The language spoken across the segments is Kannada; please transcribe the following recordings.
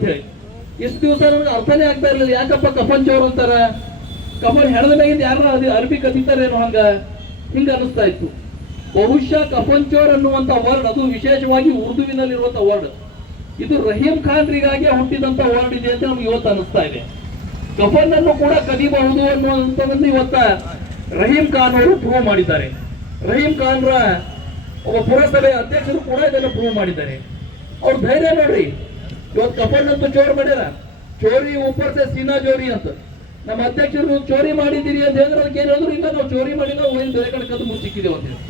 ಅಂತ ಹೇಳಿ. ಇಷ್ಟು ದಿವಸ ನನಗೆ ಅರ್ಥನೇ ಆಗ್ತಾ ಇರಲಿಲ್ಲ, ಯಾಕಪ್ಪ ಕಫನ್ ಚೋರ್ ಅಂತಾರ, ಕಫನ್ ಹೆಣದ ಮ್ಯಾಗಿಂದ ಯಾರು ಅರ್ಬಿ ಕದೀತಾರೇನೋ ಹಿಂಗ ಅನಿಸ್ತಾ ಇತ್ತು. ಬಹುಶಃ ಕಫನ್ ಚೋರ್ ಅನ್ನುವಂತ ವರ್ಡ್, ಅದು ವಿಶೇಷವಾಗಿ ಉರ್ದುವಿನಲ್ಲಿರುವಂತ ವರ್ಡ್, ಇದು ರಹೀಂ ಖಾನ್ರಿಗಾಗಿ ಹುಟ್ಟಿದಂತ ವರ್ಡ್ ಇದೆ ಅಂತ ನಮ್ಗೆ ಇವತ್ತು ಅನಿಸ್ತಾ ಇದೆ. ಕಫನ್ ಅನ್ನು ಕೂಡ ಕದಿಬಹುದು ಅನ್ನುವಂಥದ್ದನ್ನು ಇವತ್ತ ರಹೀಂ ಖಾನ್ ಅವರು ಪ್ರೂವ್ ಮಾಡಿದ್ದಾರೆ. ರಹೀಂ ಖಾನ್ರ ಒಬ್ಬ ಪುರಸಭೆ ಅಧ್ಯಕ್ಷರು ಕೂಡ ಇದನ್ನು ಪ್ರೂವ್ ಮಾಡಿದ್ದಾರೆ. ಅವ್ರ ಧೈರ್ಯ ನೋಡ್ರಿ, ಇವತ್ತು ಕಫನ್ ಅಂತೂ ಚೋರ್ ಮಾಡ್ಯಾರ, ಚೋರಿ ಊಪರ್ ಸೆ ಸೀನಾ ಚೋರಿ ಅಂತ. ನಮ್ಮ ಅಧ್ಯಕ್ಷರು ಚೋರಿ ಮಾಡಿದ್ದೀರಿ ಅಂತ ಹೇಳಿದ್ರೆ ಅದಕ್ಕೆ ಏನ್ ಹೇಳಿದ್ರು, ಇಲ್ಲ ನಾವು ಚೋರಿ ಮಾಡಿಲ್ಲ, ಹೋಗಿ ಬೇರೆ ಕಡೆ ಕದ್ದು ಮುಂದೆ ಸಿಕ್ಕಿದ್ದೇವೆ ಅಂತ ಹೇಳಿ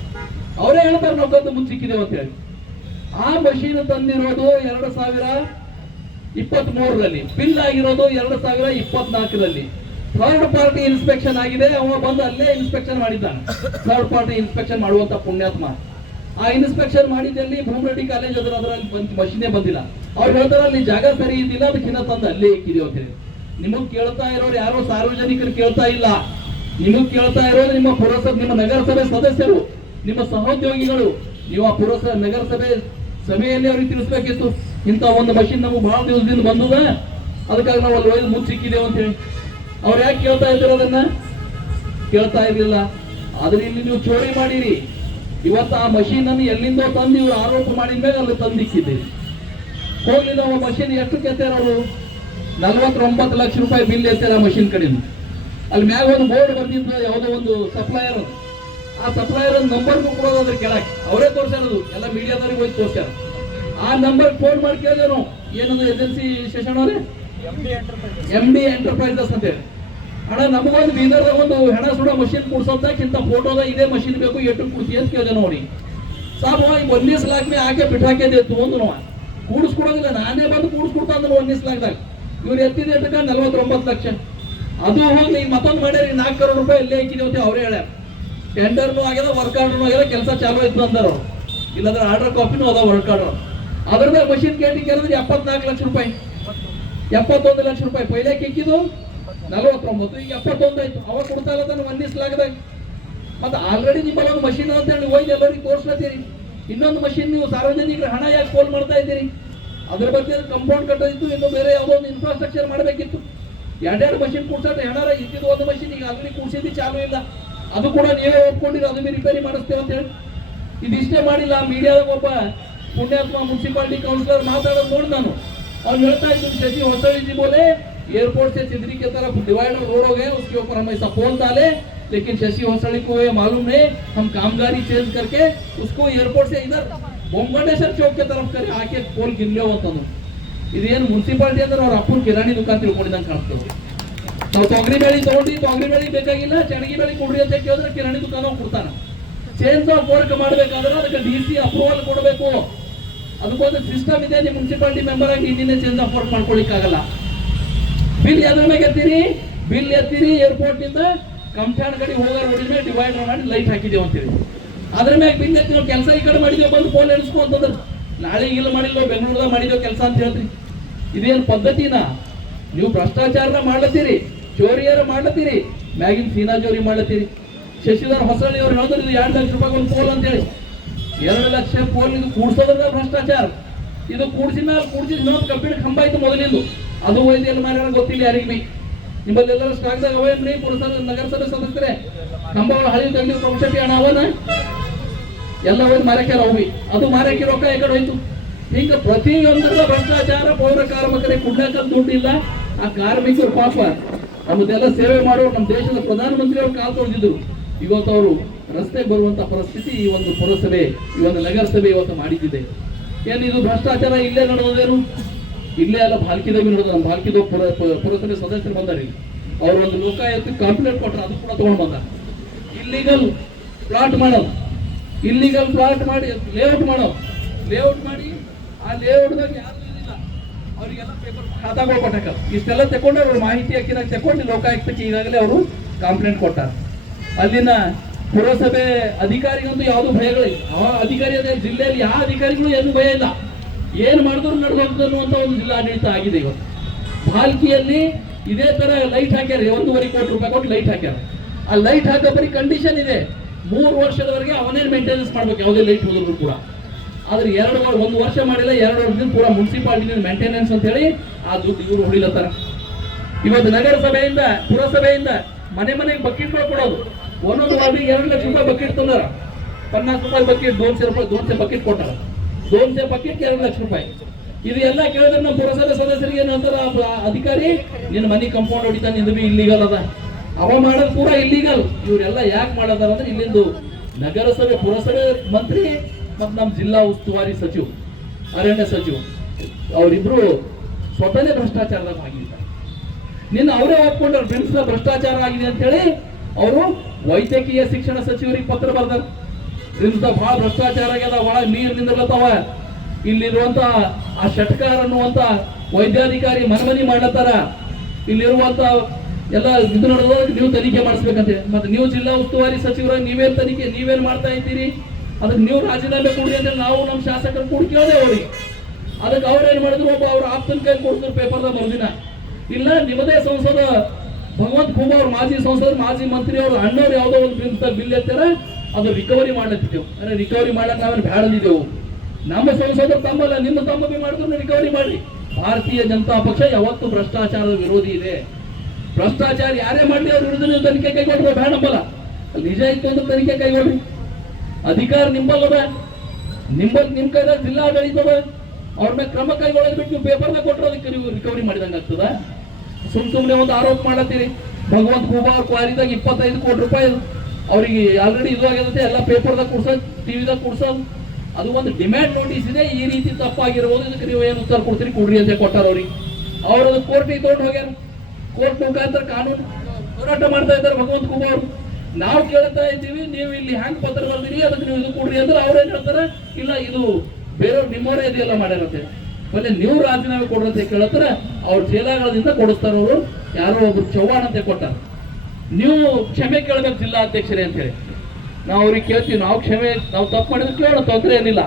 ಅವರೇ ಹೇಳ್ತಾರೆ, ನಾವು ಕದ್ದು ಮುಂದೆ ಸಿಕ್ಕಿದ್ದೇವೆ ಅಂತ ಹೇಳಿ. ಆ ಮಷೀನ್ ತಂದಿರೋದು 2023ರಲ್ಲಿ, ಬಿಲ್ ಆಗಿರೋದು 2024ರಲ್ಲಿ. ಥರ್ಡ್ ಪಾರ್ಟಿ ಇನ್ಸ್ಪೆಕ್ಷನ್ ಆಗಿದೆ, ಅವ ಬಂದು ಅಲ್ಲೇ ಇನ್ಸ್ಪೆಕ್ಷನ್ ಮಾಡಿದ್ದಾನೆ. ಥರ್ಡ್ ಪಾರ್ಟಿ ಇನ್ಸ್ಪೆಕ್ಷನ್ ಮಾಡುವಂತ ಪುಣ್ಯಾತ್ಮ. ಆ ಇನ್ಸ್ಪೆಕ್ಷನ್ ಮಾಡಿದ್ದಲ್ಲಿ ಭೂಮರೆಡ್ಡಿ ಕಾಲೇಜ್ ಅದರಲ್ಲಿ ಮಷೀನೇ ಬಂದಿಲ್ಲ. ಅವ್ರು ಹೇಳ್ತಾರೆ ಅಲ್ಲಿ ಜಾಗ ಸರಿ ಇದ್ದಿಲ್ಲ, ಅದಕ್ಕಿಂತ ತಂದು ಅಲ್ಲೇ ಇಕ್ಕಿದೀವಿ ಅಂತ ಹೇಳಿ. ನಿಮಗ್ ಕೇಳ್ತಾ ಇರೋರು ಯಾರೋ ಸಾರ್ವಜನಿಕರು ಕೇಳ್ತಾ ಇಲ್ಲ, ನಿಮಗ್ ಕೇಳ್ತಾ ಇರೋದು ನಿಮ್ಮ ಪುರಸಭೆ, ನಿಮ್ಮ ನಗರಸಭೆ ಸದಸ್ಯರು, ನಿಮ್ಮ ಸಹೋದ್ಯೋಗಿಗಳು. ನೀವು ಆ ಪುರಸಭೆ ನಗರಸಭೆ ಸಭೆಯಲ್ಲಿ ಅವ್ರಿಗೆ ತಿಳಿಸ್ಬೇಕಿತ್ತು, ಇಂಥ ಒಂದು ಮಷೀನ್ ನಮಗೆ ಬಹಳ ದಿವಸದಿಂದ ಬಂದದ, ಅದಕ್ಕಾಗಿ ನಾವು ಅಲ್ಲಿ ಒಯ್ದು ಮುಚ್ಚಿ ಸಿಕ್ಕಿದ್ದೇವೆ ಅಂತ ಹೇಳಿ. ಅವ್ರು ಯಾಕೆ ಕೇಳ್ತಾ ಇದ್ರು, ಅದನ್ನ ಕೇಳ್ತಾ ಇರ್ಲಿಲ್ಲ. ಆದ್ರೆ ಇಲ್ಲಿ ನೀವು ಚೋರಿ ಮಾಡಿರಿ, ಇವತ್ತು ಆ ಮಷೀನ್ ಅನ್ನು ಎಲ್ಲಿಂದೋ ತಂದು ಇವ್ರು ಆರೋಪ ಮಾಡಿದ ಮೇಲೆ ಅಲ್ಲಿ ತಂದಿಕ್ಕಿದ್ದೀರಿ. ಹೋಗ್ಲಿ, ನಾವು ಮಷೀನ್ ಎಷ್ಟು ಕೆತ್ತಾರ ಅವರು 49 ಲಕ್ಷ ರೂಪಾಯಿ ಬಿಲ್ ಎತ್ತಾರ ಆ ಮಷೀನ್ ಕಡೆಯಿಂದ. ಅಲ್ಲಿ ಮ್ಯಾಗ ಒಂದು ಬೋರ್ಡ್ ಬಂದಿದ್ದು, ಯಾವುದೋ ಒಂದು ಸಪ್ಲೈಯರ್, ಆ ಸಪ್ಲೈಯರ್ ಒಂದು ನಂಬರ್ ಕೊಡೋದು ಅದ್ರ ಕೆಳಗೆ ಅವರೇ ತೋರ್ಸ್ಯಾರದು, ಎಲ್ಲ ಮೀಡಿಯಾದವ್ರಿಗೆ ಹೋಗಿ ತೋರ್ಸ್ಯಾರ. ಆ ನಂಬರ್ ಫೋನ್ ಮಾಡಿ ಕೇಳಿದೆ ನಾವು, ಏನದು ಏಜೆನ್ಸಿ ಶೇಷಣ್ಣ ಅವರೇ, MD ಎಂಟರ್ಪ್ರೈಸಸ್ ಅಂತ ಹೇಳಿ, ಅಣ್ಣ ನಮಗೊಂದು ಬೀದರ್ದಾಗ ಒಂದು ಹೆಣ ಸುಡೋ ಮಷೀನ್ ಕೂಡ್ಸೋದಕ್ಕಿಂತ ಫೋಟೋದ ಇದೇ ಮಷೀನ್ ಬೇಕು, ಎಷ್ಟು ಕೂಡ್ಸಿ ಅಂತ ಕೇಳಿದೆ ನೋಡಿ. ಸಾಬ್ ಈಗ 19 लाख में ಆಕೆ ಬಿಟ್ಟಾಕಿದೆ ಒಂದು ನಾವು ಕೂಡಿಸ್ಕೊಡೋದಿಲ್ಲ, ನಾನೇ ಬಂದು ಕೂಡಿಸ್ಕೊಡ್ತಾ ಅಂದ್ರೆ 19 लाखದಾಗ ಇವ್ರು ಎತ್ತಿದ ಎಟ್ಟಕ 49 ಲಕ್ಷ. ಅದು ಹೋಗಿ ಈಗ ಮತ್ತೊಂದು ಮಾಡ್ಯಾರ, 4 ಕರೋಡ್ ರೂಪಾಯಿ ಇಲ್ಲೇ ಹಾಕಿದೀವಿ ಅಂತ ಅವರೇ ಹೇಳ್ಯಾರ. ಟೆಂಡರ್ನು ಆಗ್ಯದ, ವರ್ಕ್ ಆರ್ಡರ್ನು ಆಗ್ಯದ, ಕೆಲಸ ಚಾಲು ಆಯ್ತು ಅಂದಾರ ಅವ್ರು. ಇಲ್ಲಾಂದ್ರೆ ಆರ್ಡರ್ ಕಾಪಿನೂ ಅದ, ವರ್ಕ್ ಆರ್ಡರ್. ಅದ್ರ ಮೇಲೆ ಮಷೀನ್ ಕೇಟಿ ಕೇಳಿದ್ರೆ 74 ಲಕ್ಷ ರೂಪಾಯಿ, 71 ಲಕ್ಷ ರೂಪಾಯಿ. ಪೈಲೆ ಕಿಕ್ಕಿದ್ದು 49, ಈಗ 71 ಆಯ್ತು. ಅವಾಗ ಕೊಡ್ತಾ ಇಲ್ಲ ತಾನು 19 लाखದಾಗ. ಮತ್ತೆ ಆಲ್ರೆಡಿ ನಿಮ್ಮಲ್ಲಿ ಒಂದು ಮಷೀನ್ ಅಂತ ಹೇಳಿ ಹೋಗಿ ಎಲ್ಲರಿಗೆ ತೋರಿಸ್ಲತ್ತೀರಿ, ಇನ್ನೊಂದು ಮಷೀನ್ ನೀವು ಸಾರ್ವಜನಿಕರ ಹಣ ಯಾಕೆ ಪೋಲ್ ಮಾಡ್ತಾ ಇದ್ದೀರಿ? ಅದ್ರ ಬಗ್ಗೆ ಕಂಪೌಂಡ್ ಕಟ್ಟೋದಿತ್ತು, ಇನ್ನು ಬೇರೆ ಯಾವುದೋ ಒಂದು ಇನ್ಫ್ರಾಸ್ಟ್ರಕ್ಚರ್ ಮಾಡಬೇಕಿತ್ತು. 2 ಮಷೀನ್ ಕೂಡ್ಸೋದು ಹೆಣಾರ ಇದ್ದಿದ್ದು, ಒಂದು ಮಷೀನ್ ಈಗ ಆಲ್ರೆಡಿ ಕೂಡ್ಸಿದ್ದು ಚಾಲು ಇಲ್ಲ, ಅದು ಕೂಡ ನೀವೇ ಒಪ್ಕೊಂಡಿರಿ, ಅದು ಬಿ ರಿಪೇರಿ ಮಾಡಿಸ್ತೇವೆ ಅಂತ ಹೇಳಿ. ಇದಿಷ್ಟೇ ಮಾಡಿಲ್ಲ, ಮೀಡಿಯಾದಾಗ ಒಬ್ಬ ಪುಣ್ಯಾತ್ಮ ಮುನ್ಸಿಪಾಲಿಟಿ ಕೌನ್ಸಿಲರ್ ಮಾತಾಡೋದು ನೋಡಿ ನಾನು, ಅವ್ನು ಹೇಳ್ತಾ ಇದ್ದೀನಿ, शशि होसड़ी जी बोले एयरपोर्ट से चिदरी की तरफ डिवाइडर रोड हो गए, उसके ऊपर हम ऐसा पोल डाले, लेकिन शशि होसड़ी को ये मालूम है, हम कामगारी चेंज करके उसको एयरपोर्ट से इधर बोमगडेश्वर चौक के तरफ करे आके पोल गिनले होता. ಇದೇನು ಮುನ್ಸಿಪಾಲಿಟಿ ಅಂದ್ರೆ ಅವ್ರ ಅಪ್ಪನ ಕಿರಾಣಿ ದುಕಾನ್ ತಿಳ್ಕೊಂಡಿದ್ದಂಗೆ ಕಾಣ್ತೇವೆ ನಾವು. ತೊಗರಿ ಬೇಳಿ ತಗೊಂಡು ತೊಗರಿ ಬೇಳಿ ಬೇಕಾಗಿಲ್ಲ, ಚಣಗಿ ಬೇಳಿ ಕೊಡ್ರಿ ಅಂತ ಕೇಳಿದ್ರೆ ಕಿರಾಣಿ ದುಕಾನ ಕೊಡ್ತಾನ. ಚೇಂಜ್ ಆಫ್ ವರ್ಕ್ ಮಾಡಬೇಕಾದ್ರೆ ಅದಕ್ಕೆ DC ಅಪ್ರೂವಲ್ ಕೊಡಬೇಕು, ಅದಕ್ಕೊಂದು ಸಿಸ್ಟಮ್ ಇದೆ. ನೀವು ಮುನ್ಸಿಪಾಲಿಟಿ ಮೆಂಬರ್ ಆಗಿ ಇನ್ನೇ ಚೇಂಜ್ ಆಫ್ ವರ್ಕ್ ಮಾಡ್ಕೊಳ್ಳಿಕ್ಕಾಗಲ್ಲ. ಬಿಲ್ ಎದ್ರ ಮೇಲೆ ಎತ್ತೀರಿ, ಬಿಲ್ ಎತ್ತೀರಿ, ಏರ್ಪೋರ್ಟ್ ನಿಂದ ಕಂಠಾಣ ಗಡಿ ಹೋಗೋ ರೋಡಿನ ಮೇಲೆ ಡಿವೈಡರ್ ಮಾಡಿ ಲೈಟ್ ಹಾಕಿದೇವು ಅಂತೀರಿ. ಅದ್ರ ಮೇಲೆ ಬಿಲ್ ಎತ್ತಿ ನಾವು ಕೆಲಸ ಈ ಕಡೆ ಮಾಡಿದೇವು, ಬಂದು ಫೋನ್ ಎಣಿಸ್ಕೊ ಅಂತಂದ್ರೆ ನಾಳೆ ಇಲ್ಲ ಮಾಡಿಲ್ಲ, ಬೆಂಗಳೂರದಾಗ ಮಾಡಿದೇವು ಕೆಲಸ ಅಂತ ಹೇಳ್ತೀರಿ. ಇದೇನು ಪದ್ಧತಿನ? ನೀವು ಭ್ರಷ್ಟಾಚಾರನ ಮಾಡ್ಲತ್ತೀರಿ, ಚೋರಿಯರ ಮಾಡ್ಲತ್ತೀರಿ, ಮ್ಯಾಗಿನ ಸೀನಾ ಚೋರಿ ಮಾಡ್ಲತ್ತೀರಿ. ಶಶಿಧರ್ ಹೊಸಳ್ಳಿ ಅವ್ರು ಹೇಳಿದ್ರು ಇದು 2 ಲಕ್ಷ ರೂಪಾಯಿ ಒಂದು ಪೋಲ್ ಅಂತ ಹೇಳಿ. 2 ಲಕ್ಷ ಪೋಲ್ ಇದು ಕೂಡ್ಸೋದ್ರಿಂದ ಭ್ರಷ್ಟಾಚಾರ. ಇದು ಕೂಡಿಸಿ ಇನ್ನೊಂದು ಕಬ್ಬಿಣ ಕಂಬ ಆಯ್ತು ಮೊದಲಿಂದು, ಅದು ಒಯ್ದು ಎಲ್ಲಿ ಮಾರ್ಯಾರ ಗೊತ್ತಿಲ್ಲ ಯಾರಿಗೆ ಬಿ. ನಿಮ್ಮಲ್ಲೆಲ್ಲರೂ ಸ್ಟಾಕ್ದಾಗ ಅವೇನ್ರಿ ಪುರಸಭೆ ನಗರಸಭೆ ಸದಸ್ಯರೇ, ಕಂಬಗಳು ಹಳಿ ತಂಗಿ ಪ್ರೌಢಶಾಲೆ ಹಣ ಅವನ ಎಲ್ಲ ಹೋಗಿ ಮಾರಕ್ಯಾರ ಹೋಗಿ, ಅದು ಮಾರಕ್ಕೆ ರೊಕ್ಕ ಈ ಕಡೆ ಹೋಯ್ತು. ಹಿಂಗ ಪ್ರತಿಯೊಂದರ ಭ್ರಷ್ಟಾಚಾರ. ಪೌರ ಕಾರ್ಮಿಕರಿಗೆ ಕುಡ್ಲಾಕ ದುಡ್ಡಿಲ್ಲ, ಆ ಕಾರ್ಮಿಕರು ಪಾಪ ನಮ್ಮದೆಲ್ಲ ಸೇವೆ ಮಾಡೋರು, ನಮ್ಮ ದೇಶದ ಪ್ರಧಾನಮಂತ್ರಿ ಅವರು ಕಾಲ್ ತೊಳೆದಿದ್ರು, ಇವತ್ತು ಅವರು ರಸ್ತೆಗೆ ಬರುವಂತ ಪರಿಸ್ಥಿತಿ ಈ ಒಂದು ಪುರಸಭೆ, ಈ ಒಂದು ನಗರಸಭೆ ಇವತ್ತು ಮಾಡಿದ್ದಿದೆ. ಏನಿದು ಭ್ರಷ್ಟಾಚಾರ ಇಲ್ಲೇ ನಡೆಯೋದೇನು? ಇಲ್ಲೇ ಎಲ್ಲ ಭಾಲ್ಕಿದಾಗ ನಡೆದ. ನಮ್ಮ ಭಾಲ್ಕಿದ ಪುರಸಭೆ ಸದಸ್ಯರು ಬಂದಾರಿ, ಅವ್ರು ಒಂದು ಲೋಕಾಯುಕ್ತ ಕಂಪ್ಲೇಂಟ್ ಕೊಟ್ಟರು, ಅದು ಕೂಡ ತಗೊಂಡು ಬಂದ. ಇಲ್ಲಿಗಲ್ ಪ್ಲಾಟ್ ಮಾಡೋದು, ಇಲ್ಲಿಗಲ್ ಪ್ಲಾಟ್ ಮಾಡಿ ಲೇಔಟ್ ಮಾಡೋದು, ಲೇಔಟ್ ಮಾಡಿ ಆ ಲೇಔಟ್ದಾಗ ಯಾರು ಇದಿಲ್ಲ ಅವರಿಗೆಲ್ಲ ಪೇಪರ್ ಖಾತಾಗಳು ಕೊಟ್ಟಾಕ. ಇಷ್ಟೆಲ್ಲ ತಗೊಂಡು ಅವ್ರ ಮಾಹಿತಿ ಹಾಕಿದಾಗ ತಗೊಂಡು ಲೋಕಾಯುಕ್ತಕ್ಕೆ ಈಗಾಗಲೇ ಅವರು ಕಂಪ್ಲೇಂಟ್ ಕೊಟ್ಟಾರ. ಅಲ್ಲಿನ ಪುರಸಭೆ ಅಧಿಕಾರಿಗಂತೂ ಯಾವುದು ಭಯಗಳಿಲ್ಲ. ಆ ಅಧಿಕಾರಿ ಅದೇ ಜಿಲ್ಲೆಯಲ್ಲಿ ಯಾವ ಅಧಿಕಾರಿಗಳು ಏನು ಭಯ ಇಲ್ಲ, ಏನು ಮಾಡಿದ್ರು ನಡೆದೋಗ್ತದೆ ಅನ್ನುವಂಥ ಒಂದು ಜಿಲ್ಲಾಡಳಿತ ಆಗಿದೆ ಇವತ್ತು. ಭಾಲ್ಕಿಯಲ್ಲಿ ಇದೇ ತರ ಲೈಟ್ ಹಾಕ್ಯಾರ, 1.5 ಕೋಟಿ ರೂಪಾಯಿ ಕೊಟ್ಟು ಲೈಟ್ ಹಾಕ್ಯಾರ. ಆ ಲೈಟ್ ಹಾಕೋ ಬರೀ ಕಂಡೀಷನ್ ಇದೆ, 3 ವರ್ಷದವರೆಗೆ ಅವನೇ ಮೇಂಟೆನೆನ್ಸ್ ಮಾಡ್ಬೇಕು, ಯಾವುದೇ ಲೈಟ್ ಹೋದ್ರು ಕೂಡ. ಆದ್ರೆ 1 ವರ್ಷ ಮಾಡಿಲ್ಲ, 2 ವರ್ಷದಿಂದ ಪೂರಾ ಮುನ್ಸಿಪಾಲಿಟಿ ಮೇಂಟೆನೆನ್ಸ್ ಅಂತ ಹೇಳಿ ಆ ದುಡ್ಡು ಇವರು ಹೊಡಿಲತ್ತಾರ. ಇವತ್ತು ನಗರಸಭೆಯಿಂದ ಪುರಸಭೆಯಿಂದ ಮನೆಗೆ ಬಕೆಟ್ಗಳು ಕೊಡೋದು, ಒಂದೊಂದು ವಾರ್ಡಿಗೆ 2 ಲಕ್ಷ ರೂಪಾಯಿ ಬಕೆಟ್ ತಂದಾರ. 50 ರೂಪಾಯಿ ಬಕೆಟ್, 200 ರೂಪಾಯಿ 200 ಬಕೆಟ್ ಕೊಟ್ಟಾರ. 200 ಬಕೆಟ್ 2 ಲಕ್ಷ ರೂಪಾಯಿ. ಇದು ಎಲ್ಲ ಕೇಳಿದ್ರೆ ನಮ್ಮ ಪುರಸಭೆ ಸದಸ್ಯರಿಗೆ ಏನಂತಾರ, ಅಧಿಕಾರಿ ನಿನ್ನ ಮನೆ ಕಂಪೌಂಡ್ ಹೊಡಿತಾನೆ, ಇದು ಬಿ ಇಲ್ಲಿಗಲ್ ಅದ, ಅವ ಮಾಡೋದು ಪೂರಾ ಇಲ್ಲಿಗಲ್. ಇವರೆಲ್ಲ ಯಾಕೆ ಮಾಡದಾರ ಅಂದ್ರೆ ಇಲ್ಲಿಂದು ನಗರಸಭೆ ಪುರಸಭೆ ಮಂತ್ರಿ ಮತ್ತು ನಮ್ಮ ಜಿಲ್ಲಾ ಉಸ್ತುವಾರಿ ಸಚಿವ, ಅರಣ್ಯ ಸಚಿವ ಅವರಿಬ್ರು ಸ್ವತಃ ಭ್ರಷ್ಟಾಚಾರದಾಗ ಆಗಿದ್ದಾರೆ. ನಿನ್ನ ಅವರೇ ಒಪ್ಕೊಂಡ್ರು ಡ್ರಿಮ್ಸ್ ಭ್ರಷ್ಟಾಚಾರ ಆಗಿದೆ ಅಂತ ಹೇಳಿ ಅವರು ವೈದ್ಯಕೀಯ ಶಿಕ್ಷಣ ಸಚಿವರಿಗೆ ಪತ್ರ ಬರ್ದಾರ. ಡ್ರಿಮ್ಸ್ ಬಹಳ ಭ್ರಷ್ಟಾಚಾರ ಆಗ್ಯದ, ಒಳಗೆ ನೀರು ನಿಂದಿರ್ಲತ್ತವ, ಇಲ್ಲಿರುವಂತ ಆ ಷಟ್ಕಾರ ಅನ್ನುವಂತ ವೈದ್ಯಾಧಿಕಾರಿ ಮನಮನಿ ಮಾಡ್ಲತ್ತಾರ, ಇಲ್ಲಿರುವಂತ ಎಲ್ಲ ಇದು ನೋಡೋದು ನೀವು ತನಿಖೆ ಮಾಡಿಸ್ಬೇಕಂತ. ಮತ್ತೆ ನೀವು ಜಿಲ್ಲಾ ಉಸ್ತುವಾರಿ ಸಚಿವರ ನೀವೇನ್ ತನಿಖೆ ನೀವೇನ್ ಮಾಡ್ತಾ ಇದ್ದೀರಿ, ಅದಕ್ಕೆ ನೀವು ರಾಜೀನಾಮೆ ಕೊಡ್ರಿ ಅಂತ ನಾವು ನಮ್ಮ ಶಾಸಕರು ಕೂಡ ಕೇಳಿದೆ ಅವ್ರಿಗೆ. ಅದಕ್ಕೆ ಅವ್ರೇನ್ ಮಾಡಿದ್ರು, ಒಬ್ಬ ಅವ್ರ ಆಪ್ತನ ಕೈ ಕೊಡ್ತಾರೆ ಪೇಪರ್ದಾಗ ಮರುದಿನ. ಇಲ್ಲ ನಿಮ್ಮದೇ ಸಂಸದ ಭಗವಂತ ಖೂಬಾ ಅವ್ರ ಮಾಜಿ ಸಂಸದ ಮಾಜಿ ಮಂತ್ರಿ ಅವ್ರ ಅಣ್ಣವ್ರು ಯಾವುದೋ ಒಂದು ಪ್ರಿನ್ಸಿಪಲ್ ಬಿಲ್ ಎತ್ತಾರ, ಅದು ರಿಕವರಿ ಮಾಡ್ಲತ್ತಿದ್ದೆವು. ಅಂದ್ರೆ ರಿಕವರಿ ಮಾಡಕ್ ನಾವೇನು ಬ್ಯಾಡದಿದ್ದೆವು. ನಮ್ಮ ಸಂಸದರು ತಮ್ಮಲ್ಲ, ನಿಮ್ಮ ತಮ್ಮ ಬಿ ಮಾಡಿದ್ರು ರಿಕವರಿ ಮಾಡಿ. ಭಾರತೀಯ ಜನತಾ ಪಕ್ಷ ಯಾವತ್ತು ಭ್ರಷ್ಟಾಚಾರದ ವಿರೋಧಿ ಇದೆ. ಭ್ರಷ್ಟಾಚಾರ ಯಾರೇ ಮಾಡಲಿ ಅವ್ರ ವಿರುದ್ಧ ನೀವು ತನಿಖೆ ಕೈಗೊಳ್ರಿ, ಬೇಡಂಬಲ್ಲ. ನಿಜ ಇತ್ತು ಅಂದ್ರೆ ತನಿಖೆ ಕೈಗೊಳ್ರಿ. ಅಧಿಕಾರ ನಿಂಬಲ್ಲದ, ನಿಮ್ ಕೈದಾಗ ಜಿಲ್ಲಾಡಳಿತದ, ಅವ್ರ ಮೇಲೆ ಕ್ರಮ ಕೈಗೊಳ್ಳೋದು ಬಿಟ್ಟು ನೀವು ಪೇಪರ್ನ ಕೊಟ್ಟರೆ ಅದಕ್ಕೆ ನೀವು ರಿಕವರಿ ಮಾಡಿದಂಗೆ ಆಗ್ತದ. ಸುಮ್ಮನೆ ಒಂದು ಆರೋಪ ಮಾಡತ್ತೀರಿ. ಭಗವಂತ ಖೂಬಾ ಅವ್ರ ಕ್ವಾರಿದಾಗ 25 ಕೋಟಿ ರೂಪಾಯಿ ಅವ್ರಿಗೆ ಆಲ್ರೆಡಿ ಇದು ಆಗಿರುತ್ತೆ, ಎಲ್ಲ ಪೇಪರ್ದಾಗ ಕೊಡ್ಸೋದು, ಟಿವಿದಾಗ ಕೊಡ್ಸೋದು. ಅದು ಒಂದು ಡಿಮ್ಯಾಂಡ್ ನೋಟಿಸ್ ಇದೆ, ಈ ರೀತಿ ತಪ್ಪಾಗಿರ್ಬೋದು, ಇದಕ್ಕೆ ನೀವು ಏನು ಉತ್ತರ ಕೊಡ್ತೀರಿ ಕೊಡ್ರಿ ಅಂತ ಕೊಟ್ಟಾರ ಅವ್ರಿಗೆ. ಅವ್ರು ಅದು ಕೋರ್ಟಿಗೆ ತಗೊಂಡು ಹೋಗ್ಯಾರ. ಕೋರ್ಟ್ ಮುಖಾಂತರ ಕಾನೂನು ಹೋರಾಟ ಮಾಡ್ತಾ ಇದ್ದಾರೆ ಭಗವಂತ ಖೂಬಾ ಅವರು. ನಾವು ಕೇಳ್ತಾ ಇದ್ದೀವಿ, ನೀವು ಇಲ್ಲಿ ಹ್ಯಾಂಗ್ ಪತ್ರ ಬರ್ತೀರಿ, ಅದಕ್ಕೆ ನೀವು ಇದು ಕೊಡ್ರಿ ಅಂದ್ರೆ ಅವ್ರೇನ್ ಹೇಳ್ತಾರೆ, ಇಲ್ಲ ಇದು ಬೇರೆಯವ್ರು ನಿಮ್ಮವರೇ ಇದೆಲ್ಲ ಮಾಡ್ಯಾರಂತೆ, ಮತ್ತೆ ನೀವು ರಾಜೀನಾಮೆ ಕೊಡ್ರಂತೆ ಕೇಳತ್ತಾರ. ಅವ್ರ ಜೇಲಾಗಳದಿಂದ ಕೊಡಿಸ್ತಾರ. ಅವರು ಯಾರೋ ಒಬ್ರು ಚವ್ಹಾಣ್ ಅಂತ ಕೊಟ್ಟಾರ. ನೀವು ಕ್ಷಮೆ ಕೇಳ್ಬೇಕು ಜಿಲ್ಲಾಧ್ಯಕ್ಷರೇ ಅಂತ ಹೇಳಿ ನಾವು ಅವ್ರಿಗೆ ಕೇಳ್ತೀವಿ. ನಾವು ತಪ್ಪು ಮಾಡಿದ್ರೆ ಕೇಳೋಣ, ತೊಂದರೆ ಏನಿಲ್ಲ.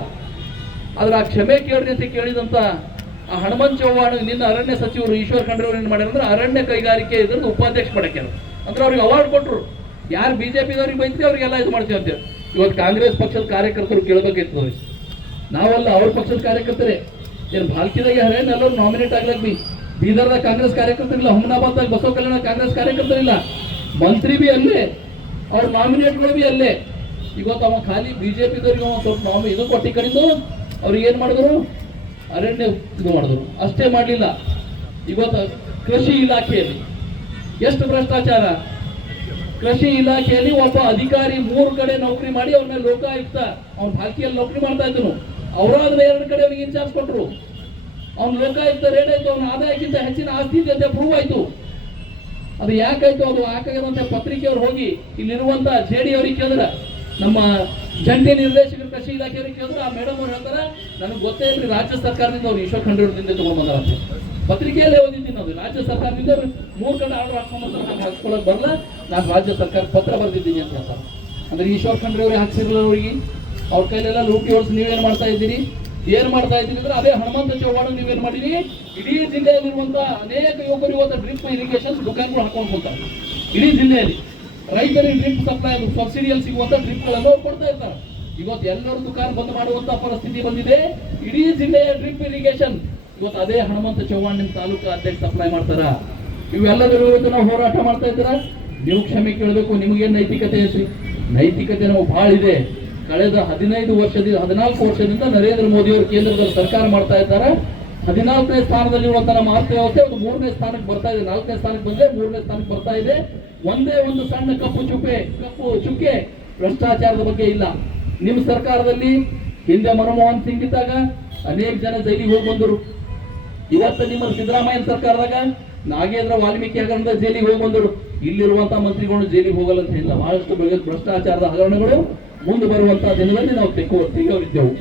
ಆದ್ರೆ ಆ ಕ್ಷಮೆ ಕೇಳ್ರಿ ಅಂತ ಕೇಳಿದಂತ ಆ ಹನುಮಂತ್ ಚವ್ಹಾಣ್ ನಿನ್ನ ಅರಣ್ಯ ಸಚಿವರು ಈಶ್ವರ್ ಖಂಡ್ರೆ ಅವ್ರು ಏನ್ ಮಾಡ್ಯಾರ ಅಂದ್ರೆ ಅರಣ್ಯ ಕೈಗಾರಿಕೆ ಇದ್ರದ್ದು ಉಪಾಧ್ಯಕ್ಷ ಮಾಡಕ್ಕೆ ಅಂದ್ರೆ ಅವ್ರಿಗೆ ಅವಾರ್ಡ್ ಕೊಟ್ಟರು. ಯಾರು ಬಿಜೆಪಿದವ್ರಿಗೆ ಬೈತೀವಿ ಅವ್ರಿಗೆಲ್ಲ ಇದು ಮಾಡ್ತೀವಿ ಅಂತೇಳಿ. ಇವತ್ತು ಕಾಂಗ್ರೆಸ್ ಪಕ್ಷದ ಕಾರ್ಯಕರ್ತರು ಕೇಳಬೇಕಿತ್ತು ಅವ್ರಿಗೆ. ನಾವಲ್ಲ, ಅವ್ರ ಪಕ್ಷದ ಕಾರ್ಯಕರ್ತರೇ. ಏನು ಭಾಲ್ಕಿದಾಗೆ ಹರೇನ್ ಎಲ್ಲರೂ ನಾಮಿನೇಟ್ ಆಗ್ಲಕ್ ಬೀದರ್ದಾಗ ಕಾಂಗ್ರೆಸ್ ಕಾರ್ಯಕರ್ತರಿಲ್ಲ, ಹುಮನಾಬಾದ್ದಾಗ ಬಸವ ಕಲ್ಯಾಣ ಕಾಂಗ್ರೆಸ್ ಕಾರ್ಯಕರ್ತರಿಲ್ಲ, ಮಂತ್ರಿ ಬಿ ಅಲ್ಲೇ, ಅವ್ರ ನಾಮಿನೇಟ್ಗಳು ಬಿ ಅಲ್ಲೇ. ಇವತ್ತು ಅವ ಖಾಲಿ ಬಿಜೆಪಿದವ್ರಿಗೆ ಅವ ಸ್ವಲ್ಪ ಇದು ಕೊಟ್ಟಿ ಕಡಿದು ಅವ್ರಿಗೆ ಏನ್ ಮಾಡಿದ್ರು, ಅರಣ್ಯ ಇದು ಮಾಡಿದ್ರು. ಅಷ್ಟೇ ಮಾಡಲಿಲ್ಲ, ಇವತ್ತು ಕೃಷಿ ಇಲಾಖೆಯಲ್ಲಿ ಎಷ್ಟು ಭ್ರಷ್ಟಾಚಾರ. ಕೃಷಿ ಇಲಾಖೆಯಲ್ಲಿ ಒಬ್ಬ ಅಧಿಕಾರಿ 3 ಕಡೆ ನೌಕರಿ ಮಾಡಿ ಅವ್ರ ಮೇಲೆ ಲೋಕಾಯುಕ್ತ, ಅವ್ನ ಭಾಲ್ಕಿಯಲ್ಲಿ ನೌಕರಿ ಮಾಡ್ತಾ ಇದ್ದನು, ಅವರಾದ್ರೆ 2 ಕಡೆ ಅವ್ರಿಗೆ ಇನ್ಚಾರ್ಜ್ ಕೊಟ್ಟರು. ಅವ್ನ ಲೋಕಾಯುಕ್ತ ರೇಟ್ ಆಯ್ತು, ಅವ್ನ ಆದಾಯಕ್ಕಿಂತ ಹೆಚ್ಚಿನ ಆಸ್ತಿ ಇದೆ ಅಂತ ಪ್ರೂವ್ ಆಯ್ತು. ಅದು ಯಾಕಾಯ್ತು, ಅದು ಹಾಕಾಗದಂತ ಪತ್ರಿಕೆಯವ್ರು ಹೋಗಿ ಇಲ್ಲಿರುವಂತ ಜೆಡಿ ಅವ್ರಿಗೆ ಕೇಳಿದ್ರ, ನಮ್ಮ ಜಂಟಿ ನಿರ್ದೇಶಕರು ಕೃಷಿ ಇಲಾಖೆಯವ್ರಿಗೆ ಕೇಳಿದ್ರೆ ಆ ಮೇಡಮ್ ಅವ್ರು ಹೇಳ್ತಾರೆ, ನನಗೆ ಗೊತ್ತೇ ಇಲ್ರಿ ರಾಜ್ಯ ಸರ್ಕಾರದಿಂದ ಅವ್ರು ಈಶ್ವರ್ ಖಂಡ್ರೆ ಅವ್ರದಿಂದ ತಗೊಂಡ್ ಬಂದಾರಂತೆ. ಪತ್ರಿಕೆಯಲ್ಲೇ ಓದಿದ್ದೀನಿ. ಅದು ರಾಜ್ಯ ಸರ್ಕಾರದಿಂದ 3 ಕಡೆ ಆರ್ಡರ್ ಹಾಕ್ಸ್ಕೊಳಕ್ ಬರಲ್ಲ, ನಾನು ರಾಜ್ಯ ಸರ್ಕಾರ ಪತ್ರ ಬರೆದಿದ್ದೀನಿ ಅಂತ ಹೇಳ್ತಾರೆ. ಅಂದ್ರೆ ಈಶ್ವರ್ ಖಂಡ್ರೆ ಅವ್ರಿಗೆ ಹಾಕ್ಸಿರಲ್ಲ, ಅವ್ರಿಗೆ ಅವ್ರ ಕೈಲೆಲ್ಲ ಲೂಟಿ ಹೊಡ್ಸಿ ನೀವೇನ್ ಮಾಡ್ತಾ ಇದ್ದೀರಿ, ಏನ್ ಮಾಡ್ತಾ ಇದ್ದೀರಿ ಅಂದ್ರೆ ಅದೇ ಹನುಮಂತ ಚವ್ಹಾಣ್ ನೀವೇನ್ ಮಾಡಿರಿ, ಇಡೀ ಜಿಲ್ಲೆಯಲ್ಲಿರುವಂತ ಅನೇಕ ಯುವಕರು ಇವತ್ತು ಡ್ರಿಪ್ ಇರಿಗೇಷನ್ ದುಕಾನ್ಗಳು ಹಾಕೊಂಡು ಹೋಗ್ತಾರೆ. ಇಡೀ ಜಿಲ್ಲೆಯಲ್ಲಿ ರೈತರಿಗೆ ಡ್ರಿಪ್ ಸಪ್ಲೈ ಸಬ್ಸಿಡಿಯಲ್ಲಿ ಸಿಗುವಂತ ಡ್ರಿಪ್ಗಳನ್ನು ಕೊಡ್ತಾ ಇರ್ತಾರೆ. ಇವತ್ತು ಎಲ್ಲರೂ ದುಕಾನ್ ಬಂದ್ ಮಾಡುವಂತ ಪರಿಸ್ಥಿತಿ ಬಂದಿದೆ. ಇಡೀ ಜಿಲ್ಲೆಯ ಡ್ರಿಪ್ ಇರಿಗೇಷನ್ ಇವತ್ತು ಅದೇ ಹನುಮಂತ ಚವ್ಹಾಣ್ ನಿಮ್ಮ ತಾಲೂಕು ಅಧ್ಯಕ್ಷ ಸಪ್ಲೈ ಮಾಡ್ತಾರ. ಇವೆಲ್ಲದರ ವಿರುದ್ಧ ನಾವು ಹೋರಾಟ ಮಾಡ್ತಾ ಇದ್ದೀರಾ. ನೀವು ಕ್ಷಮೆ ಕೇಳಬೇಕು. ನಿಮಗೇನು ನೈತಿಕತೆ ಐತಿ? ನೈತಿಕತೆ ನಾವು ಭಾಳ ಇದೆ. ಕಳೆದ 14 ವರ್ಷದಿಂದ ನರೇಂದ್ರ ಮೋದಿ ಅವರು ಕೇಂದ್ರದಲ್ಲಿ ಸರ್ಕಾರ ಮಾಡ್ತಾ ಇದ್ದಾರೆ. 14ನೇ ಸ್ಥಾನದಲ್ಲಿರುವಂತ ನಮ್ಮ ಅರ್ಥವ್ಯವಸ್ಥೆ ಒಂದು 3ನೇ ಸ್ಥಾನಕ್ಕೆ ಬರ್ತಾ ಇದೆ. 4ನೇ ಸ್ಥಾನಕ್ಕೆ ಬಂದ್ರೆ 3ನೇ ಸ್ಥಾನಕ್ಕೆ ಬರ್ತಾ ಇದೆ. ಒಂದೇ ಒಂದು ಸಣ್ಣ ಕಪ್ಪು ಚುಕ್ಕೆ ಭ್ರಷ್ಟಾಚಾರದ ಬಗ್ಗೆ ಇಲ್ಲ. ನಿಮ್ಮ ಸರ್ಕಾರದಲ್ಲಿ ಹಿಂದೆ ಮನಮೋಹನ್ ಸಿಂಗ್ ಇದ್ದಾಗ ಅನೇಕ ಜನ ಜೈಲಿಗೆ ಹೋಗಿ ಬಂದರು. ಇವತ್ತು ನಿಮ್ಮ ಸಿದ್ದರಾಮಯ್ಯ ಸರ್ಕಾರದಾಗ ನಾಗೇಂದ್ರ ವಾಲ್ಮೀಕಿ ಹಗರಣದ ಜೈಲಿಗೆ ಹೋಗಿ ಬಂದರು. ಇಲ್ಲಿರುವಂತಹ ಮಂತ್ರಿಗಳು ಜೈಲಿಗೆ ಹೋಗಲ್ಲ ಅಂತ ಇಲ್ಲ. ಬಹಳಷ್ಟು ಭ್ರಷ್ಟಾಚಾರದ ಹಗರಣಗಳು ಮುಂದೆ ಬರುವಂತಹ ದಿನದಲ್ಲಿ ನಾವು ತೆಗೆಯೋರಿದ್ದೆವು.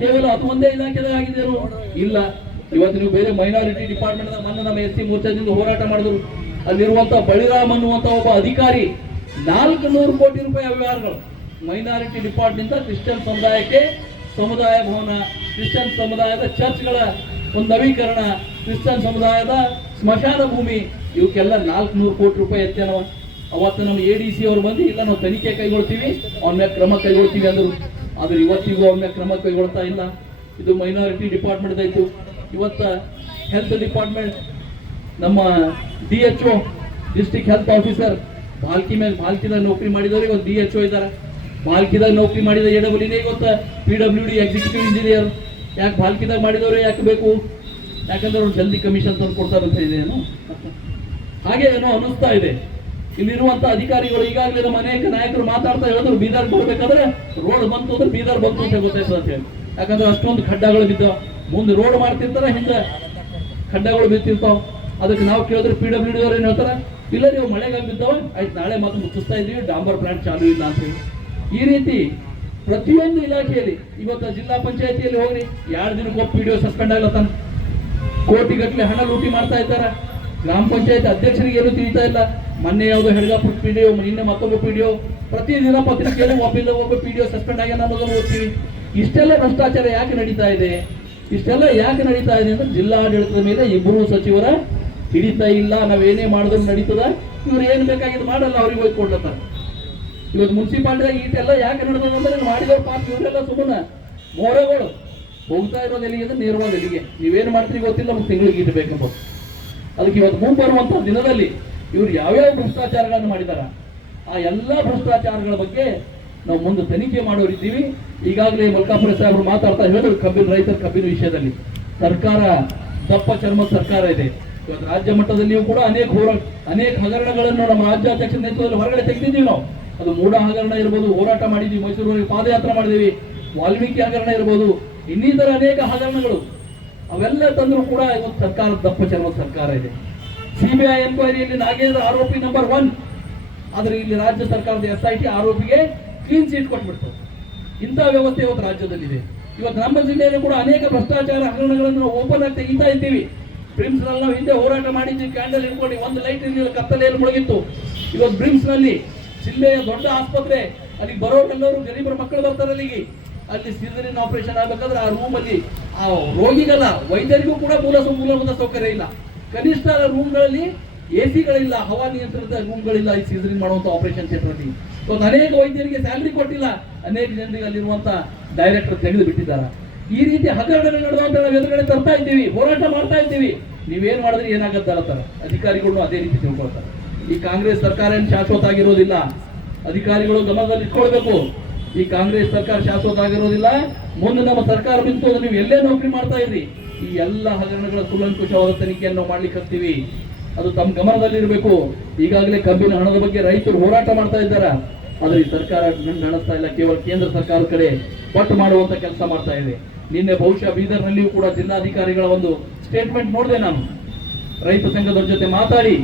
ಕೇವಲ ಅದು ಒಂದೇ ಇಲಾಖೆದಾಗ ಆಗಿದ್ದೇನು ಇಲ್ಲ. ಇವತ್ತು ನೀವು ಬೇರೆ ಮೈನಾರಿಟಿ ಡಿಪಾರ್ಟ್ಮೆಂಟ್ ಮೊನ್ನೆ ನಮ್ಮ SC ಮೋರ್ಚಾದಿಂದ ಹೋರಾಟ ಮಾಡಿದ್ರು. ಅಲ್ಲಿರುವಂತಹ ಬಳಿರಾಮ್ ಅನ್ನುವಂತ ಒಬ್ಬ ಅಧಿಕಾರಿ 400 ಕೋಟಿ ರೂಪಾಯಿ ಅವ್ಯವಹಾರಗಳು ಮೈನಾರಿಟಿ ಡಿಪಾರ್ಟ್ಮೆಂಟ್ ಕ್ರಿಶ್ಚಿಯನ್ ಸಮುದಾಯಕ್ಕೆ ಸಮುದಾಯ ಭವನ, ಕ್ರಿಶ್ಚಿಯನ್ ಸಮುದಾಯದ ಚರ್ಚ್ಗಳ ಒಂದು ನವೀಕರಣ, ಕ್ರಿಶ್ಚಿಯನ್ ಸಮುದಾಯದ ಸ್ಮಶಾನ ಭೂಮಿ, ಇವಕ್ಕೆಲ್ಲ 400 ಕೋಟಿ ರೂಪಾಯಿ ಎತ್ತೇನವ. ಅವತ್ತು ನಮ್ಮ ADC ಅವರು ಬಂದು ಇಲ್ಲ ನಾವು ತನಿಖೆ ಕೈಗೊಳ್ತೀವಿ, ಅವನ ಮೇಲೆ ಕ್ರಮ ಕೈಗೊಳ್ತೀವಿ ಅಂದರು. ಆದ್ರೆ ಇವತ್ತಿಗೂ ಅವನ್ನ ಕ್ರಮ ಕೈಗೊಳ್ತಾ ಇಲ್ಲ. ಇದು ಮೈನಾರಿಟಿ ಡಿಪಾರ್ಟ್ಮೆಂಟ್ ಆಯ್ತು. ಇವತ್ತ ಹೆಲ್ತ್ ಡಿಪಾರ್ಟ್ಮೆಂಟ್ ನಮ್ಮ DHO ಡಿಸ್ಟ್ರಿಕ್ಟ್ ಹೆಲ್ತ್ ಆಫೀಸರ್ ಭಾಲ್ಕಿದಾಗ ನೌಕರಿ ಮಾಡಿದವರು ಇವತ್ತು DHO ಇದ್ದಾರೆ. ಭಾಲ್ಕಿದಾಗ ನೌಕರಿ ಮಾಡಿದ AWE ಇವತ್ತು PWD ಎಕ್ಸಿಕ್ಯೂಟಿವ್ ಇಂಜಿನಿಯರ್. ಯಾಕೆ ಭಾಲ್ಕಿದಾಗ ಮಾಡಿದವರು ಯಾಕೆ ಬೇಕು? ಯಾಕಂದ್ರೆ ಅವ್ರು ಜಲ್ದಿ ಕಮಿಷನ್ ತಂದು ಕೊಡ್ತಾರಂತ ಇದೆಯೇನೋ ಹಾಗೆ ಏನೋ ಅನ್ನಿಸ್ತಾ ಇದೆ. ಇಲ್ಲಿರುವಂತ ಅಧಿಕಾರಿಗಳು ಈಗಾಗಲೇ ನಮ್ಮ ಅನೇಕ ನಾಯಕರು ಮಾತಾಡ್ತಾ ಹೇಳಿದ್ರು ಬೀದರ್ ಬರ್ಬೇಕಾದ್ರೆ ರೋಡ್ ಬಂತು ಅಂದ್ರೆ ಬೀದರ್ ಬಂತು ಅಂತ ಗೊತ್ತಾಯ್ತದೆ ಅಂತ ಹೇಳಿ. ಯಾಕಂದ್ರೆ ಅಷ್ಟೊಂದು ಖಡ್ಡಗಳು ಬಿದ್ದಾವ. ಮುಂದೆ ರೋಡ್ ಮಾಡ್ತಿರ್ತಾರ, ಹಿಂದೆ ಖಡ್ಡಗಳು ಬಿತ್ತಿರ್ತಾವ. ಅದಕ್ಕೆ ನಾವು ಕೇಳಿದ್ರೆ PWD ಅವ್ರು ಏನ್ ಹೇಳ್ತಾರ, ಇಲ್ಲ ನೀವು ಮಳೆಗಾಗಿ ಬಿದ್ದಾವ, ಆಯ್ತು ನಾಳೆ ಮಾತ್ರ ಮುಚ್ಚಿಸ್ತಾ ಇದೀವಿ, ಡಾಂಬರ್ ಪ್ಲಾಂಟ್ ಚಾಲು ಇಲ್ಲ ಅಂತ ಹೇಳಿ. ಈ ರೀತಿ ಪ್ರತಿಯೊಂದು ಇಲಾಖೆಯಲ್ಲಿ ಇವತ್ತು ಜಿಲ್ಲಾ ಪಂಚಾಯತಿಯಲ್ಲಿ ಹೋಗ್ರಿ 2 ದಿನಕ್ಕೆ PDO ಸಸ್ಪೆಂಡ್ ಆಗ್ಲತ್ತಾನ. ಕೋಟಿಗಟ್ಟಲೆ ಹಣ ಲೂಟಿ ಮಾಡ್ತಾ ಇದ್ದಾರೆ. ಗ್ರಾಮ ಪಂಚಾಯತ್ ಅಧ್ಯಕ್ಷರಿಗೆ ಏನು ತಿಳಿತಾ ಇಲ್ಲ. ಮೊನ್ನೆ ಯಾವುದೋ ಹೆಡ್ಗಾಪುರ PDO, ನಿನ್ನೆ ಮತ್ತೊಬ್ಬ PDO, ಪ್ರತಿದಿನ ಪತ್ರಿಕೆಯಲ್ಲಿ ಒಬ್ಬ PDO ಸಸ್ಪೆಂಡ್ ಆಗ್ಯಾನ ಅನ್ನೋದನ್ನು ಓದ್ತೀವಿ. ಇಷ್ಟೆಲ್ಲ ಭ್ರಷ್ಟಾಚಾರ ಯಾಕೆ ನಡೀತಾ ಇದೆ? ಇಷ್ಟೆಲ್ಲ ಯಾಕೆ ನಡೀತಾ ಇದೆ ಅಂದ್ರೆ ಜಿಲ್ಲಾಡಳಿತದ ಮೇಲೆ ಇಬ್ಬರು ಸಚಿವರ ಹಿಡಿತಾ ಇಲ್ಲ. ನಾವೇನೇ ಮಾಡಿದ್ರು ನಡೀತದ, ಇವ್ರು ಏನು ಬೇಕಾಗಿದ್ದು ಮಾಡಲ್ಲ, ಅವ್ರಿಗೆ ಹೋಗಿ ಕೊಡ್ಲತ್ತಾರ. ಇವತ್ತು ಮುನ್ಸಿಪಾಲಿಟಿಯಾಗ ಈಟೆಲ್ಲ ಯಾಕೆ ನಡೆದ ಅಂದ್ರೆ ಮಾಡಿದವ್ರು ಪಾಪ ಇವರೆಲ್ಲ ಸುಮ್ಮನೆ ಮೋರೆಗಳು ಹೋಗ್ತಾ ಇರೋದು ಎಲ್ಲಿಗೆ ಅಂದ್ರೆ ನೇರವಾದ ಎಲ್ಲಿಗೆ. ನೀವೇನು ಮಾಡ್ತೀರಿ ಗೊತ್ತಿಲ್ಲ, ನಮ್ಗೆ ತಿಂಗಳಿಗೆ ಈಟು ಬೇಕೆಂಬ. ಅದಕ್ಕೆ ಇವತ್ತು ಮುಂಬರುವಂಥ ದಿನದಲ್ಲಿ ಇವ್ರು ಯಾವ್ಯಾವ ಭ್ರಷ್ಟಾಚಾರಗಳನ್ನು ಮಾಡಿದಾರ ಆ ಎಲ್ಲ ಭ್ರಷ್ಟಾಚಾರಗಳ ಬಗ್ಗೆ ನಾವು ಮುಂದೆ ತನಿಖೆ ಮಾಡೋರಿದ್ದೀವಿ. ಈಗಾಗಲೇ ಮಲ್ಕಾಪುರ ಸಾಹೇಬರು ಮಾತಾಡ್ತಾ ಹೇಳಿದ್ರು ರೈತರ ಕಬ್ಬಿನ ವಿಷಯದಲ್ಲಿ ಸರ್ಕಾರ ದಪ್ಪ ಚರ್ಮದ ಸರ್ಕಾರ ಇದೆ. ಇವತ್ತು ರಾಜ್ಯ ಮಟ್ಟದಲ್ಲಿಯೂ ಕೂಡ ಅನೇಕ ಹಗರಣಗಳನ್ನು ನಮ್ಮ ರಾಜ್ಯಾಧ್ಯಕ್ಷ ನೇತೃತ್ವದಲ್ಲಿ ಹೊರಗಡೆ ತೆಗೆದಿದ್ದೀವಿ ನಾವು. ಅದು ಮೂಢ ಹಗರಣ ಇರ್ಬೋದು, ಹೋರಾಟ ಮಾಡಿದ್ದೀವಿ, ಮೈಸೂರಿಗೆ ಪಾದಯಾತ್ರೆ ಮಾಡಿದ್ದೀವಿ, ವಾಲ್ಮೀಕಿ ಹಗರಣ ಇರ್ಬೋದು, ಇನ್ನಿತರ ಅನೇಕ ಹಗರಣಗಳು ಅವೆಲ್ಲ ತಂದರೂ ಕೂಡ ಇವತ್ತು ಸರ್ಕಾರ ದಪ್ಪ ಚರ್ಮದ ಸರ್ಕಾರ ಇದೆ. CBI ಎನ್ಕ್ವೈರಿಯಲ್ಲಿ ನಾಗೇಂದ್ರ ಆರೋಪಿ ನಂಬರ್ 1, ಆದ್ರೆ ಇಲ್ಲಿ ರಾಜ್ಯ ಸರ್ಕಾರದ SIT ಆರೋಪಿಗೆ ಕ್ಲೀನ್ ಚೀಟ್ ಕೊಟ್ಬಿಡ್ತು. ಇಂಥ ವ್ಯವಸ್ಥೆ ಇವತ್ತು ರಾಜ್ಯದಲ್ಲಿದೆ. ಇವತ್ತು ನಮ್ಮ ಜಿಲ್ಲೆಯಲ್ಲಿ ಕೂಡ ಅನೇಕ ಭ್ರಷ್ಟಾಚಾರ ಹಗರಣಗಳನ್ನು ನಾವು ಓಪನ್ ಆಗಿ ತೆಗಿತಾ ಇದ್ದೀವಿ. ಬ್ರಿಮ್ಸ್ ನಲ್ಲಿ ನಾವು ಹಿಂದೆ ಹೋರಾಟ ಮಾಡಿದ್ದೀವಿ, ಕ್ಯಾಂಡಲ್ ಇಟ್ಕೊಂಡು ಒಂದು ಲೈಟ್ ಇರಲಿಲ್ಲ, ಕತ್ತಲೆಯಲ್ಲಿ ಮುಳುಗಿತ್ತು. ಇವತ್ತು ಬ್ರಿಮ್ಸ್ ನಲ್ಲಿ ಜಿಲ್ಲೆಯ ದೊಡ್ಡ ಆಸ್ಪತ್ರೆ, ಅಲ್ಲಿ ಬರೋರೆಲ್ಲರೂ ಗರೀಬರ ಮಕ್ಕಳು ಬರ್ತಾರೆ ಅಲ್ಲಿಗೆ. ಅಲ್ಲಿ ಸಿಸೇರಿಯನ್ ಆಪರೇಷನ್ ಆಗ್ಬೇಕಾದ್ರೆ ಆ ರೂಮ್ ಅಲ್ಲಿ ಆ ರೋಗಿಗಳ ವೈದ್ಯರಿಗೂ ಕೂಡ ಮೂಲಭೂತ ಸೌಕರ್ಯ ಇಲ್ಲ. ಕನಿಷ್ಠ ರೂಮ್ಗಳಲ್ಲಿ AC-ಗಳಿಲ್ಲ, ಹವಾ ನಿಯಂತ್ರಿತ ರೂಮ್ಗಳಿಲ್ಲ ಈ ಸಿಸೇರಿಯನ್ ಮಾಡುವಂತ ಆಪರೇಷನ್ ಥಿಯೇಟರ್. ಇವತ್ತು ಅನೇಕ ವೈದ್ಯರಿಗೆ ಸ್ಯಾಲರಿ ಕೊಟ್ಟಿಲ್ಲ, ಅನೇಕ ಜನರಿಗೆ ಅಲ್ಲಿರುವಂತ ಡೈರೆಕ್ಟರ್ ತೆಗೆದು ಬಿಟ್ಟಿದ್ದಾರೆ. ಈ ರೀತಿ ಹಗರಣಗಳು ನಡೆದಂತ ನಾವು ಎದುರುಗಡೆ ತರ್ತಾ ಇದ್ದೀವಿ, ಹೋರಾಟ ಮಾಡ್ತಾ ಇದ್ದೀವಿ. ನೀವೇನ್ ಮಾಡಿದ್ರೆ ಏನಾಗತ್ತಾರ ಅಧಿಕಾರಿಗಳು ಅದೇ ರೀತಿ ತಿಳ್ಕೊಳ್ತಾರೆ. ಈ ಕಾಂಗ್ರೆಸ್ ಸರ್ಕಾರ ಏನು ಶಾಶ್ವತ ಆಗಿರೋದಿಲ್ಲ, ಅಧಿಕಾರಿಗಳು ಗಮನದಲ್ಲಿ ಇಟ್ಕೊಳ್ಬೇಕು. ಈ ಕಾಂಗ್ರೆಸ್ ಸರ್ಕಾರ ಶಾಶ್ವತ ಆಗಿರೋದಿಲ್ಲ. ಮುಂದೆ ನಮ್ಮ ಸರ್ಕಾರ ಬಿಂತು ನೀವು ಎಲ್ಲೇ ನೌಕರಿ ಮಾಡ್ತಾ ಇದ್ರಿ, ಈ ಎಲ್ಲ ಹಗರಣಗಳ ಕೂಲಂಕುಷವಾದ ತನಿಖೆಯನ್ನು ಮಾಡ್ಲಿಕ್ಕೆ ಹತ್ತೀವಿ. ಅದು ತಮ್ಮ ಗಮನದಲ್ಲಿರಬೇಕು. ಈಗಾಗಲೇ ಕಬ್ಬಿನ ಹಣದ ಬಗ್ಗೆ ರೈತರು ಹೋರಾಟ ಮಾಡ್ತಾ ಇದ್ದಾರೆ, ಆದ್ರೆ ಈ ಸರ್ಕಾರ ನಡೆಸ್ತಾ ಇಲ್ಲ. ಕೇವಲ ಕೇಂದ್ರ ಸರ್ಕಾರದ ಕಡೆ ಪಟ್ಟು ಮಾಡುವಂತ ಕೆಲಸ ಮಾಡ್ತಾ ಇದೆ. ನಿನ್ನೆ ಬಹುಶಃ ಬೀದರ್ನಲ್ಲಿಯೂ ಕೂಡ ಜಿಲ್ಲಾಧಿಕಾರಿಗಳ ಒಂದು ಸ್ಟೇಟ್ಮೆಂಟ್ ನೋಡಿದೆ. ನಾನು ರೈತ ಸಂಘದವ್ರ ಜೊತೆ ಮಾತಾಡಿ,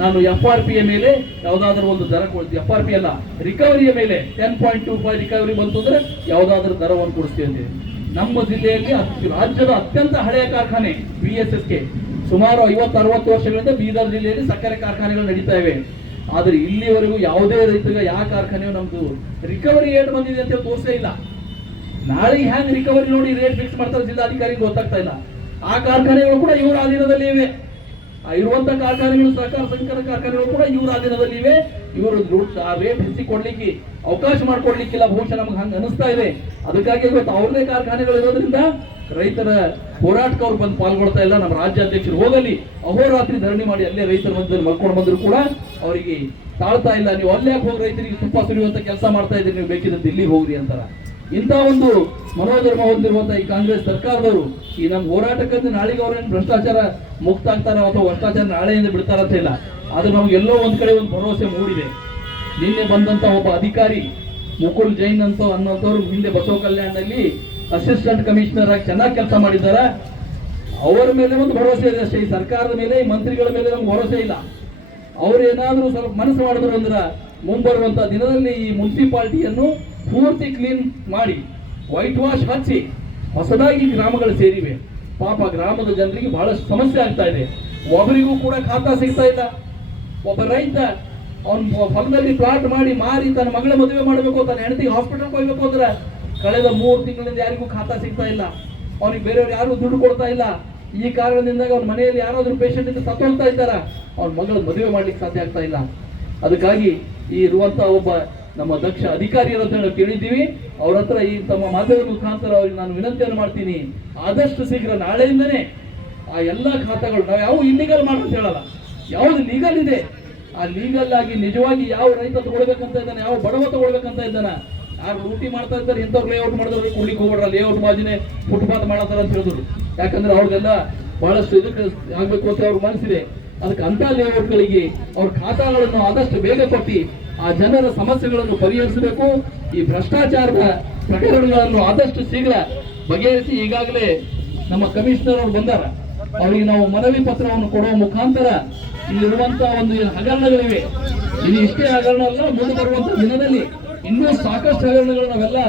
ನಾನು FRP ಮೇಲೆ ಯಾವುದಾದ್ರೂ ಒಂದು ದರ ಕೊಡ್ತೀವಿ, FRP ಅಲ್ಲ ರಿಕವರಿಯ ಮೇಲೆ 10.25 ರಿಕವರಿ ಬಂತು ಅಂದ್ರೆ ಯಾವುದಾದ್ರೂ ದರವನ್ನು ಕೊಡಿಸ್ತೀವಿ ಅಂತೀವಿ. ನಮ್ಮ ಜಿಲ್ಲೆಯಲ್ಲಿ ರಾಜ್ಯದ ಅತ್ಯಂತ ಹಳೆಯ ಕಾರ್ಖಾನೆ VSSK, ಸುಮಾರು 50-60 ವರ್ಷಗಳಿಂದ ಬೀದರ್ ಜಿಲ್ಲೆಯಲ್ಲಿ ಸಕ್ಕರೆ ಕಾರ್ಖಾನೆಗಳು ನಡೀತಾ ಇವೆ. ಆದ್ರೆ ಇಲ್ಲಿವರೆಗೂ ಯಾವುದೇ ರೈತರಿಗೆ ಯಾವ ಕಾರ್ಖಾನೆಯು ನಮ್ದು ರಿಕವರಿ ರೇಟ್ ಬಂದಿದೆ ಅಂತ ತೋರಿಸೇ ಇಲ್ಲ. ನಾಳೆ ಹ್ಯಾಂಗ್ ರಿಕವರಿ ನೋಡಿ ರೇಟ್ ಫಿಕ್ಸ್ ಮಾಡ್ತಾರೆ ಜಿಲ್ಲಾಧಿಕಾರಿಗೆ ಗೊತ್ತಾಗ್ತಾ ಇಲ್ಲ. ಆ ಕಾರ್ಖಾನೆಗಳು ಕೂಡ ಇವರ ಅಧೀನದಲ್ಲಿ ಇವೆ. ಇರುವಂತ ಕಾರ್ಖಾನೆಗಳು, ಸಹಕಾರ ಸಂಘದ ಕಾರ್ಖಾನೆಗಳು ಕೂಡ ಇವರ ಅಧೀನದಲ್ಲಿ ಇವೆ. ಇವರು ಆ ರೇಟ್ ಹೆಚ್ಚಿ ಕೊಡ್ಲಿಕ್ಕೆ ಅವಕಾಶ ಮಾಡ್ಕೊಡ್ಲಿಕ್ಕಿಲ್ಲ, ಬಹುಶಃ ನಮ್ಗೆ ಹಂಗ ಅನಿಸ್ತಾ ಇದೆ. ಅದಕ್ಕಾಗಿ ಇವತ್ತು ಅವ್ರದೇ ಕಾರ್ಖಾನೆಗಳು ಇರೋದ್ರಿಂದ ರೈತರ ಹೋರಾಟಕ್ಕೆ ಅವ್ರು ಬಂದು ಪಾಲ್ಗೊಳ್ತಾ ಇಲ್ಲ. ನಮ್ಮ ರಾಜ್ಯಾಧ್ಯಕ್ಷರು ಹೋಗಲಿ ಅಹೋರಾತ್ರಿ ಧರಣಿ ಮಾಡಿ ಅಲ್ಲೇ ರೈತರ ಮಧ್ಯದಲ್ಲಿ ಮಲ್ಕೊಂಡು ಬಂದ್ರು ಕೂಡ ಅವರಿಗೆ ತಾಳ್ತಾ ಇಲ್ಲ. ನೀವು ಅಲ್ಲೇ ಹೋಗಿ ರೈತರಿಗೆ ತುಪ್ಪ ಸುರಿಯುವಂತ ಕೆಲಸ ಮಾಡ್ತಾ ಇದ್ದೀರಿ, ನೀವು ಬೇಕಿದ್ರೆ ದಿಲ್ಲಿಗೆ ಹೋಗ್ರಿ ಅಂತಾರ. ಇಂಥ ಒಂದು ಮನೋಧರ್ಮ ಹೊಂದಿರುವಂತಹ ಈ ಕಾಂಗ್ರೆಸ್ ಸರ್ಕಾರದವರು ಈ ನಮ್ಮ ಹೋರಾಟಕ್ಕಂದ್ರೆ ನಾಳೆಗೆ ಅವ್ರೇನು ಭ್ರಷ್ಟಾಚಾರ ಮುಕ್ತ ಆಗ್ತಾರ ಅಥವಾ ಭ್ರಷ್ಟಾಚಾರ ನಾಳೆಯಿಂದ ಬಿಡ್ತಾರ ಅಂತ ಇಲ್ಲ. ಆದ್ರೆ ನಮ್ಗೆ ಎಲ್ಲೋ ಒಂದ್ ಕಡೆ ಒಂದು ಭರವಸೆ ಮೂಡಿದೆ. ನಿನ್ನೆ ಬಂದಂತ ಒಬ್ಬ ಅಧಿಕಾರಿ ಮುಕುಲ್ ಜೈನ್ ಅಂತ ಅನ್ನೋಂಥವ್ರು ಹಿಂದೆ ಬಸವ ಕಲ್ಯಾಣದಲ್ಲಿ ಅಸಿಸ್ಟೆಂಟ್ ಕಮಿಷನರ್ ಆಗಿ ಚೆನ್ನಾಗಿ ಕೆಲಸ ಮಾಡಿದ್ದಾರೆ. ಅವರ ಮೇಲೆ ಒಂದು ಭರವಸೆ ಇದೆ ಅಷ್ಟೇ. ಈ ಸರ್ಕಾರದ ಮೇಲೆ, ಈ ಮಂತ್ರಿಗಳ ಮೇಲೆ ನಮ್ಗೆ ಭರವಸೆ ಇಲ್ಲ. ಅವ್ರು ಏನಾದ್ರೂ ಸ್ವಲ್ಪ ಮನಸ್ಸು ಮಾಡಿದ್ರು ಅಂದ್ರೆ ಮುಂಬರುವಂತ ದಿನದಲ್ಲಿ ಈ ಮುನ್ಸಿಪಾಲಿಟಿಯನ್ನು ಪೂರ್ತಿ ಕ್ಲೀನ್ ಮಾಡಿ ವೈಟ್ ವಾಶ್ ಹಚ್ಚಿ ಹೊಸದಾಗಿ ಗ್ರಾಮಗಳು ಸೇರಿವೆ. ಪಾಪ ಗ್ರಾಮದ ಜನರಿಗೆ ಬಹಳಷ್ಟು ಸಮಸ್ಯೆ ಆಗ್ತಾ ಇದೆ. ಒಬ್ಬರಿಗೂ ಕೂಡ ಖಾತಾ ಸಿಗ್ತಾ ಇಲ್ಲ. ಒಬ್ಬ ರೈತ ಅವನ ಹೊಲದಲ್ಲಿ ಪ್ಲಾಟ್ ಮಾಡಿ ಮಾರಿ ತನ್ನ ಮಗಳ ಮದುವೆ ಮಾಡಬೇಕು, ತನ್ನ ಹೆಂಡತಿಗೆ ಹಾಸ್ಪಿಟಲ್ ಹೋಗ್ಬೇಕು ಅಂದ್ರೆ ಕಳೆದ 3 ತಿಂಗಳಿಂದ ಯಾರಿಗೂ ಖಾತಾ ಸಿಗ್ತಾ ಇಲ್ಲ. ಅವನಿಗೆ ಬೇರೆಯವ್ರು ಯಾರು ದುಡ್ಡು ಕೊಡ್ತಾ ಇಲ್ಲ. ಈ ಕಾರಣದಿಂದಾಗಿ ಅವ್ನ ಮನೆಯಲ್ಲಿ ಯಾರಾದ್ರೂ ಪೇಷಂಟ್ ಇದ್ದು ಸತ್ತೋಗ್ತಾ ಇದ್ದಾರ, ಅವ್ನ ಮಗಳ ಮದುವೆ ಮಾಡ್ಲಿಕ್ಕೆ ಸಾಧ್ಯ ಆಗ್ತಾ ಇಲ್ಲ. ಅದಕ್ಕಾಗಿ ಈ ಇರುವಂತ ಒಬ್ಬ ನಮ್ಮ ದಕ್ಷ ಅಧಿಕಾರಿಯರ ಹತ್ರ ನಾವು ಕೇಳಿದ್ದೀವಿ. ಅವ್ರ ಹತ್ರ ಈ ತಮ್ಮ ಮಾಧ್ಯಮದ ಮುಖಾಂತರ ಅವ್ರಿಗೆ ನಾನು ವಿನಂತಿಯನ್ನು ಮಾಡ್ತೀನಿ, ಆದಷ್ಟು ಶೀಘ್ರ ನಾಳೆಯಿಂದನೇ ಆ ಎಲ್ಲ ಖಾತೆಗಳು, ನಾವು ಯಾವ ಇಲ್ಲಿಗಲ್ ಅಂತ ಹೇಳಲ್ಲ, ಯಾವ್ದು ಲೀಗಲ್ ಇದೆ ಆ ಲೀಗಲ್ ಆಗಿ ನಿಜವಾಗಿ ಯಾವ ರೈತ ತಗೊಳ್ಬೇಕಂತ ಇದ್ದಾನೆ, ಯಾವ ಬಡವ ತಗೊಳ್ಬೇಕಂತ ಇದ್ದಾನ, ಯಾರು ಲೂಟಿ ಮಾಡ್ತಾ ಇದ್ದಾರೆ ಇಂಥವ್ರು ಲೇಔಟ್ ಮಾಡಿದ್ರೆ ಕೊಡ್ಲಿಕ್ಕೆ ಹೋಗ್ಬೇಡ್ರ, ಲೇಔಟ್ ಬಾಜಿನೇ ಫುಟ್ಪಾತ್ ಮಾಡತ್ತಾರ ಅಂತ ಹೇಳಿದ್ರು. ಯಾಕಂದ್ರೆ ಅವ್ರಿಗೆಲ್ಲ ಬಹಳಷ್ಟು ಇದಕ್ಕೆ ಆಗ್ಬೇಕು ಅಂತ ಅವ್ರ ಮನಸ್ಸಿದೆ. ಅದಕ್ಕೆ ಅಂತ ಲೇಔಟ್ಗಳಿಗೆ ಅವ್ರ ಖಾತಾಗಳನ್ನು ಆದಷ್ಟು ಬೇಗ ಕೊಟ್ಟು ಆ ಜನರ ಸಮಸ್ಯೆಗಳನ್ನು ಪರಿಹರಿಸಬೇಕು. ಈ ಭ್ರಷ್ಟಾಚಾರದ ಪ್ರಕರಣಗಳನ್ನು ಆದಷ್ಟು ಶೀಘ್ರ ಬಗೆಹರಿಸಿ, ಈಗಾಗಲೇ ನಮ್ಮ ಕಮಿಷನರ್ ಅವರು ಬಂದಾರ, ಅವರಿಗೆ ನಾವು ಮನವಿ ಪತ್ರವನ್ನು ಕೊಡುವ ಮುಖಾಂತರ ಇಲ್ಲಿರುವಂತಹ ಒಂದು ಹಗರಣಗಳಿವೆ, ಇದು ಇಷ್ಟೇ ಹಗರಣ ಅಲ್ಲ, ಮುಂದೆ ಬರುವಂತಹ ದಿನದಲ್ಲಿ ಇನ್ನೂ ಸಾಕಷ್ಟು ಹಗರಣಗಳು ನಾವೆಲ್ಲ